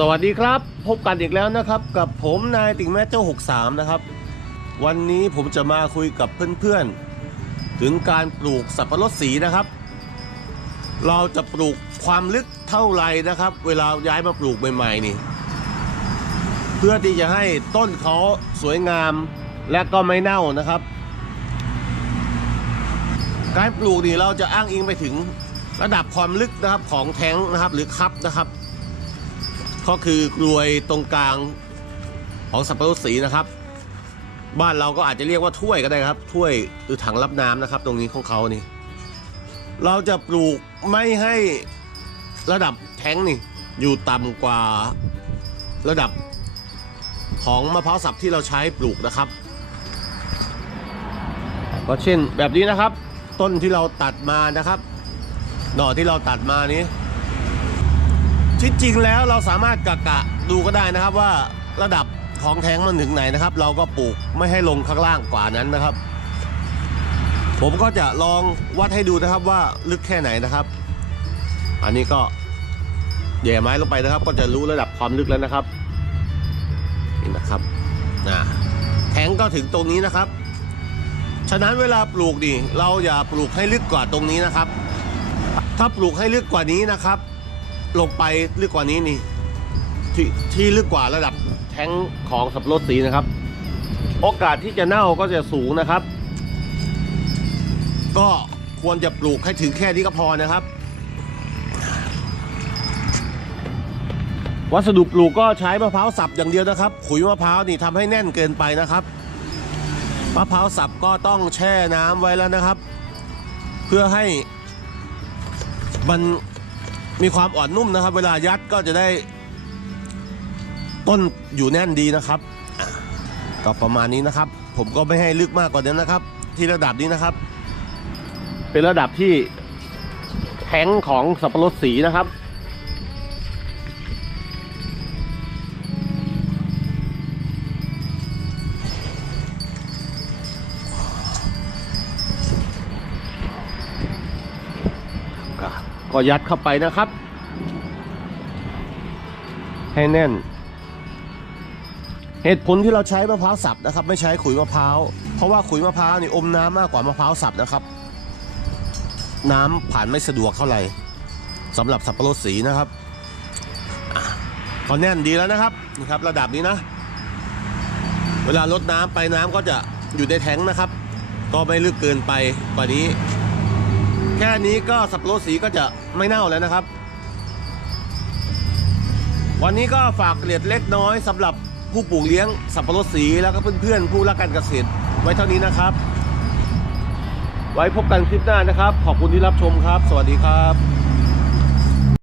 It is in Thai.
สวัสดีครับ พบกันอีกแล้วนะครับ กับผมนายติ่งแม่เจ้า 63 นะครับ วันนี้ผมจะมาคุยกับเพื่อนๆ ถึงการปลูกสับปะรดสีนะครับ เราจะปลูกความลึกเท่าไหร่นะครับ เวลาย้ายมาปลูกใหม่ๆนี่ เพื่อที่จะให้ต้นเขาสวยงามและก็ไม่เน่านะครับ การปลูกนี่เราจะอ้างอิงไปถึงระดับความลึกนะครับของแท้งนะครับ หรือคัพนะครับ ก็คือกลวยตรงกลางของสับปะรดสีนะครับ บ้านเราก็อาจจะเรียกว่าถ้วยก็ได้ครับถ้วยหรือถังรับน้ำนะครับ ตรงนี้ของเขานี่ เราจะปลูกไม่ให้ระดับแท้งนี่ อยู่ต่ำกว่าระดับของมะพร้าวสับที่เราใช้ปลูกนะครับ ก็เช่นแบบนี้นะครับ ต้นที่เราตัดมานะครับ หน่อที่เราตัดมานี้ ที่จริงแล้วเราสามารถกะกะดูก็ได้นะครับว่าระดับของแท้งมันถึงไหนนะครับ เราก็ปลูกไม่ให้ลงข้างล่างกว่านั้นนะครับ ผมก็จะลองวัดให้ดูนะครับว่าลึกแค่ไหนนะครับ อันนี้ก็แย่ไม้ลงไปนะครับ ก็จะรู้ระดับความลึกแล้วนะครับนี่นะครับนะแท้งก็ถึงตรงนี้นะครับ ฉะนั้นเวลาปลูกดิเราอย่าปลูกให้ลึกกว่าตรงนี้นะครับ ถ้าปลูกให้ลึกกว่านี้นะครับ ลงไปลึกกว่านี้นี่ทที่ลึกกว่าระดับแท้งของสับปะรดสีนะครับ โอกาสที่จะเน่าก็จะสูงนะครับ ก็ควรจะปลูกให้ถึงแค่นี้ก็พอนะครับ วัสดุปลูกก็ใช้มะพร้าวสับอย่างเดียวนะครับ ขุยมะพร้าวนี่ทำให้แน่นเกินไปนะครับมะพร้าวสับก็ต้องแช่น้ำไว้แล้วนะครับ เพื่อให้มัน มีความอ่อนนุ่มนะครับ เวลายัดก็จะได้ต้นอยู่แน่นดีนะครับก็ประมาณนี้นะครับ ผมก็ไม่ให้ลึกมากกว่านี้นะครับ ที่ระดับนี้นะครับ เป็นระดับที่แท้งของสับปะรดสีนะครับ ก็ยัดเข้าไปนะครับ ให้แน่น เหตุผลที่เราใช้มะพร้าวสับนะครับ ไม่ใช้ขุยมะพร้าวเพราะว่าขุยมะพร้าวนี่อมน้ำมากกว่ามะพร้าวสับนะครับ น้ำผ่านไม่สะดวกเท่าไหร่สำหรับสับปะรดสีนะครับอะก็แน่นดีแล้วนะครับนี่ครับ ระดับนี้นะ เวลาลดน้ำไปน้ำก็จะอยู่ในแทงนะครับ ก็ไม่ลึกเกินไปกว่านี้ แค่นี้ก็สับปะรดสีก็จะไม่เน่าแล้วนะครับ วันนี้ก็ฝากเกลียดเล็กน้อยสำหรับผู้ปลูกเลี้ยงสับปะรดสีแล้วก็เพื่อนๆผู้รักการเกษตรไว้เท่านี้นะครับ ไว้พบกันคลิปหน้านะครับ ขอบคุณที่รับชมครับ สวัสดีครับ